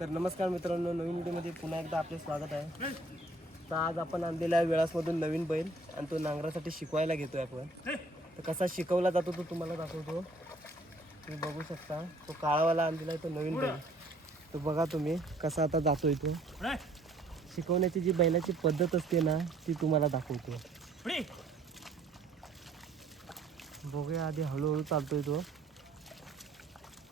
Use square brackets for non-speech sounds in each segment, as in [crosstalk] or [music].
तर नमस्कार मित्रांनो नवीन व्हिडिओमध्ये पुन्हा एकदा आपले स्वागत आहे. तर आज आपण आणलेला आहे वेळासमधून नवीन बैल आणि तो नांगरासाठी शिकवायला घेतोय आपण. तर कसा शिकवला जातो तो तुम्हाला दाखवतो. तुम्ही बघू शकता तो काळावाला आणलेला आहे तो नवीन बैल. तो बघा तुम्ही कसा आता जातो तो. शिकवण्याची जी बैलाची पद्धत असते ना ती तुम्हाला दाखवतो. बघूया आधी हळूहळू चालतोय तो.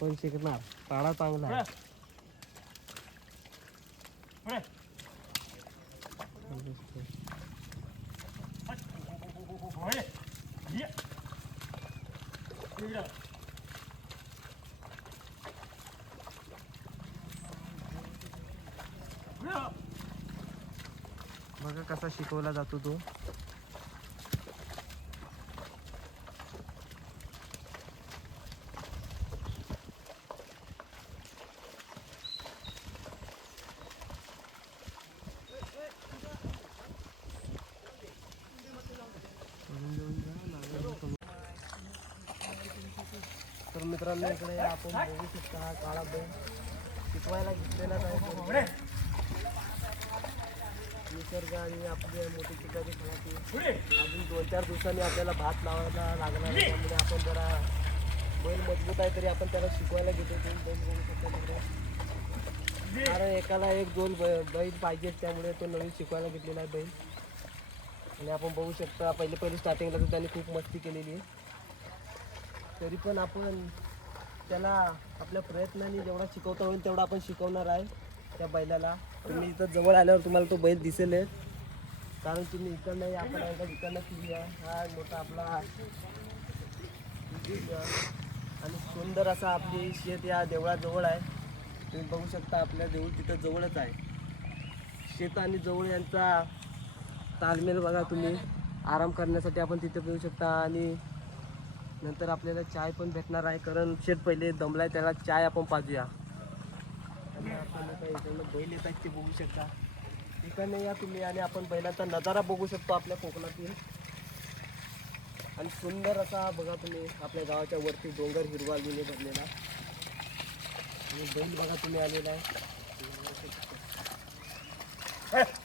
पण शिकणार? काळा चांगला आहे. बघा कसा शिकवला जातो तो तर मित्रांनो इकडे आपण बघू शकता हा काळा बैल. शिकवायला घेतलेला नाही निसर्ग आणि आपली मोठी पिकाची फळाची अजून दोन चार दिवसांनी आपल्याला भात लावायला लागणार त्यामुळे आपण जरा बैल मजबूत आहे तरी आपण त्याला शिकवायला घेतो. दोन बैल बघू शकता कारण एकाला एक दोन बैल पाहिजेत त्यामुळे तो नवीन शिकवायला घेतलेला आहे बैल. आणि आपण बघू शकता पहिले पहिले स्टार्टिंगला तर त्यांनी खूप मस्ती केलेली आहे. तरी पण आपण त्याला आपल्या प्रयत्नाने जेवढा शिकवता होईल तेवढा आपण शिकवणार आहे त्या बैलाला. तुम्ही इथं जवळ आल्यावर तुम्हाला तो बैल दिसेल कारण तुम्ही इकडं नाही आपण एकदा इकडनं किल्ली आहे हा मोठा आपला आणि सुंदर असा आपली शेत या देवळाजवळ आहे. तुम्ही बघू शकता आपल्या देऊळ तिथं जवळच आहे. शेत आणि जवळ यांचा तालमेल बघा तुम्ही. आराम करण्यासाठी आपण तिथे पिऊ शकता आणि नंतर आपल्याला चाय पण भेटणार आहे कारण शेत पहिले दमलाय त्याला चाय आपण पाजूया. आणि आपण इकडनं बैल येत आहेत ते बघू शकता. इकडनं या तुम्ही आणि आपण बैलाचा नजारा बघू शकतो आपल्या कोकणातील. आणि सुंदर असा बघा तुम्ही आपल्या गावाच्या वरती डोंगर हिरवा हिरवालीने भरलेला. आणि बैल बघा तुम्ही आलेला आहे.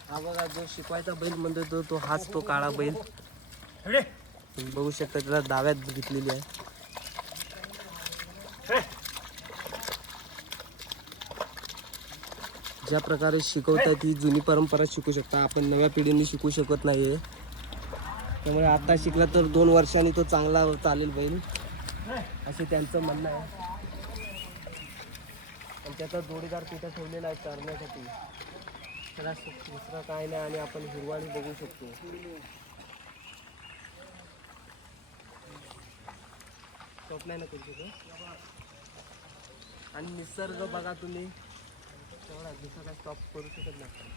हा बघा जो शिकवायचा बैल म्हणतो तो तो हाच तो काळा बैल. तुम्ही बघू शकता त्याला दाव्यात घेतलेली आहे. ज्या प्रकारे शिकवतात ती जुनी परंपरा शिकू शकता. आपण नव्या पिढीने शिकू शकत नाहीये. त्यामुळे आता शिकला तर दोन वर्षांनी तो चांगला चालेल बैल. असे त्यांचं म्हणणं आहे. आणि त्याचा जोडीदार तिथं ठेवलेला आहे चरण्यासाठी त्याला दुसरा काय नाही आणि आपण हिरवाळी बघू शकतो. स्टॉप नाही ना करू आणि निसर्ग बघा तुम्ही. तेवढा दुसरा काय स्टॉप करू शकत नाही.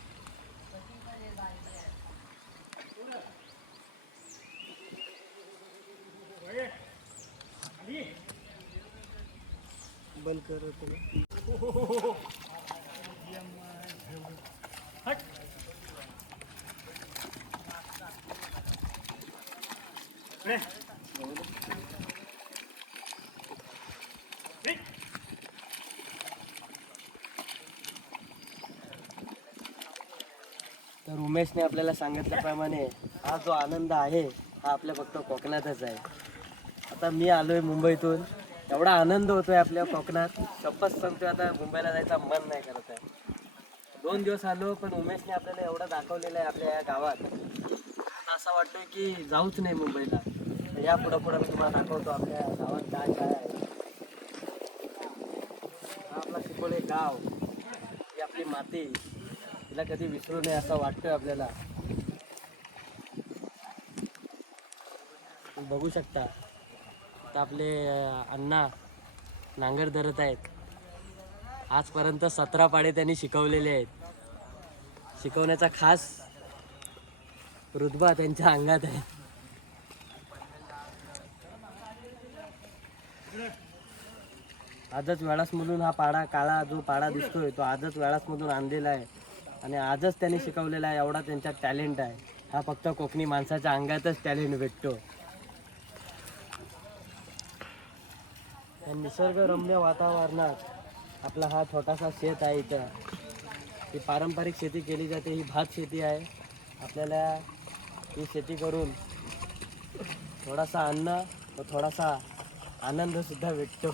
बंद कर तुम्ही. उमेशने आपल्याला सांगितल्याप्रमाणे हा जो आनंद आहे हा आपल्या फक्त कोकणातच आहे. आता मी आलोय मुंबईतून. एवढा आनंद होतोय आपल्या कोकणात. शपथ सांगतोय आता मुंबईला जायचा मन नाही करत आहे. दोन दिवस आलो पण उमेशने आपल्याला एवढं दाखवलेलं आहे आपल्या या गावात. आता असं वाटतोय की जाऊच नाही मुंबईला. या पुढं पुढं मी तुम्हाला दाखवतो आपल्या गावात काय काय आहे. हा आपला शिकवले गाव. ही आपली माती. तिला कधी विसरू नये असं वाटतंय आपल्याला. बघू शकता. तर आपले अण्णा नांगर धरत आहेत. आजपर्यंत सतरा पाडे त्यांनी शिकवलेले आहेत. शिकवण्याचा खास रुतबा त्यांच्या अंगात आहे. आजच वेळासमधून हा पाडा काळा जो पाडा दिसतोय तो आजच वेळासमधून आणलेला आहे. आणि आजच त्यांनी शिकवलेला आहे एवढा त्यांचा टॅलेंट आहे. हा फक्त कोकणी माणसाच्या अंगातच टॅलेंट भेटतो. निसर्गरम्य वातावरणात आपला हा छोटासा शेत आहे इथं. ही पारंपरिक शेती केली जाते ही भात शेती आहे. आपल्याला ही शेती करून थोडासा अन्न व थोडासा आनंदसुद्धा भेटतो.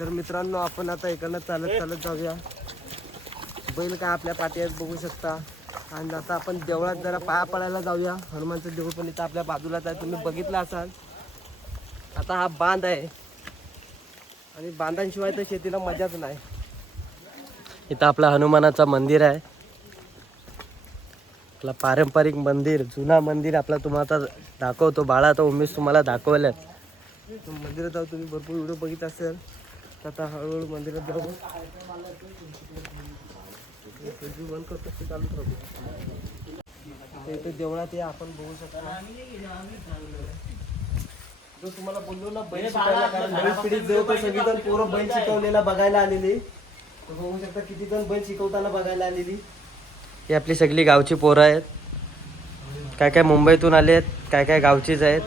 तर मित्रांनो आपण आता इकडनं चालत चालत जाऊया. बैल काय आपल्या पाठी बघू शकता. आणि आता आपण देवळात जरा पाया पडायला जाऊया. हनुमानचं देऊळ पण इथं आपल्या बाजूलाच आहे. तुम्ही बघितलं असाल. आता हा बांध आहे. आणि बांधांशिवाय तर शेतीला मजाच नाही. इथं आपला हनुमानाचं मंदिर आहे. आपला पारंपरिक मंदिर जुना मंदिर आपला तुम्हाला आता दाखवतो. बाळा तर उमेश तुम्हाला दाखवल्यात. मंदिरात जाऊ तुम्ही भरपूर व्हिडिओ बघित असेल. तर आता हळूहळू मंदिरात जाऊ बंद करतो ते चालूच राहतो इथे देवळात हे आपण बघू शकता. जो तुम्हाला बोललो ना बैल शिकायला कारण नवीन पिढीत जो तो सगळीजण पोरं बैल शिकवलेला बघायला आलेली. तर बघू शकता किती जण बैल शिकवताना बघायला आलेली. ही आपली सगळी गावची पोरं आहेत. काय काय मुंबईतून आले आहेत काय काय गावचीच आहेत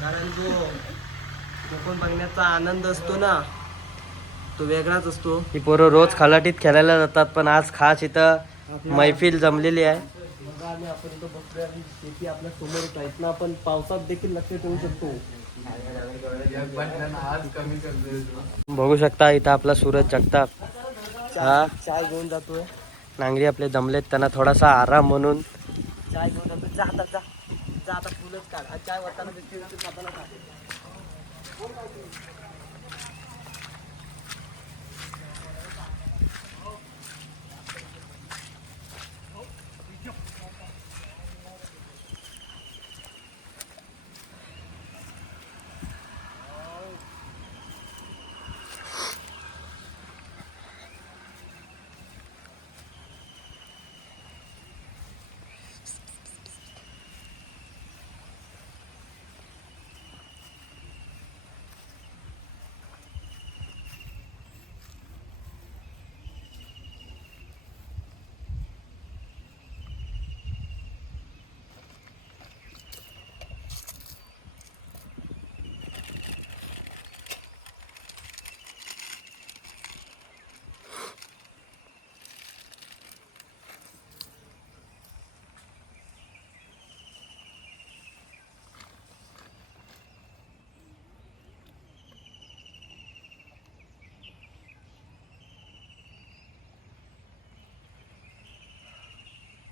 कारण जो कोकण बघण्याचा आनंद असतो ना तो वेगळाच असतो. ही पोरं रोज खलाटीत खेळायला जातात पण आज खास इथं मैफिल जमलेली आहे. बघा आम्ही आपण इथं बसलोय आणि शेती आपल्या समोरच आहे इथनं आपण पावसात देखील लक्ष ठेवू शकतो. बघू शकता इथं आपला सूरज जगताप. हा? चाय घेऊन जातोय. नांगरी आपले जमलेत त्यांना थोडासा आराम म्हणून. चाय घेऊन जातो जा आता जा आता फुलच काढ. चाय वाटताना Thank you.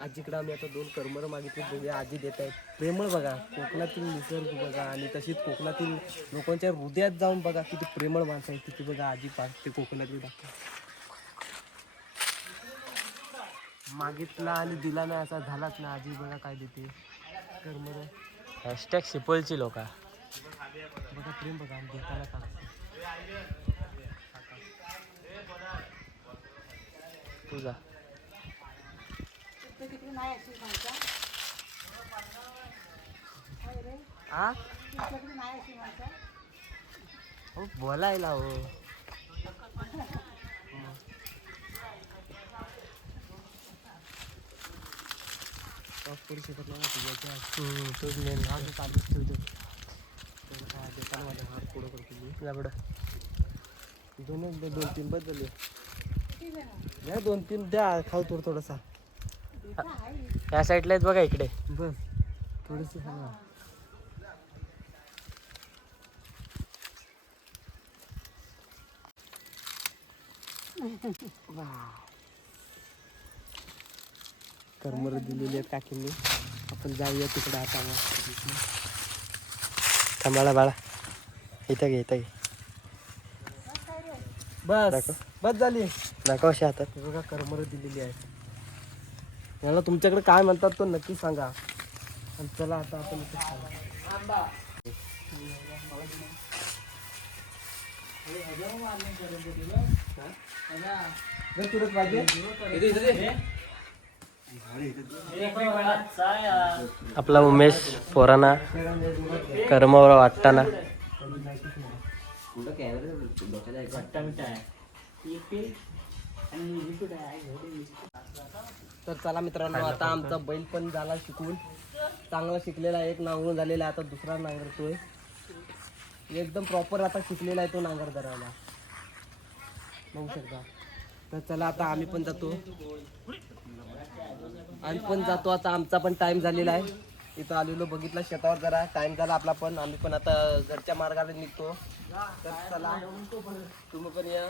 आजीकडे आम्ही आता दोन करमर मागितले बघूया आजी देत आहेत. प्रेमळ बघा कोकणातील निसर्ग बघा आणि तशीच कोकणातील लोकांच्या हृदयात जाऊन बघा किती प्रेमळ माणसं आहेत तिथे बघा आजी पा ते कोकणातील दाखव मागितला आणि दिला नाही असा झालाच ना आजी बघा काय देते. करमर. हॅशटॅग शिपलची लोका. बघा प्रेम बघा आणि देताना का तुझा आ हो बोलायला हो पडू शकत नाही तोच मेन हा तो चालूच ठेवतो तर हा. देताना माझा हात पुढं करतो मी दोन दोन तीन द्या दोन तीन द्या खाऊ थोडं थोडासा. या साईडला आहेत बघा इकडे. बस थोडस [laughs] करमर दिलेली आहेत काकींनी. आपण जाऊया तिकडे आता मग. थांबाळा बाळा इथं घे इथं घे. बस दाखव. बस झाली. दाखव अशा हातात. हे बघा करमर दिलेली आहे याला तुमच्याकडे काय म्हणतात तो नक्की सांगा. आणि चला आता आपण इथे आपला उमेश पोरांना कर्मावर वाटताना. तर चला मित्रांनो आता आमचा बैल पण झाला शिकून. चांगला शिकलेला एक नांगरून झालेला आहे आता दुसरा नांगरतोय. एकदम प्रॉपर आता शिकलेला आहे तो नांगर धरायला. बघू शकता. तर चला आता आम्ही पण जातो. आम्ही पण जातो आता आमचा पण टाइम झालेला आहे. इथं आलेलो बघितलं शेतावर जरा टाइम झाला आपला पण. आम्ही पण आता घरच्या मार्गाने निघतो. तर चला तुम्ही पण या.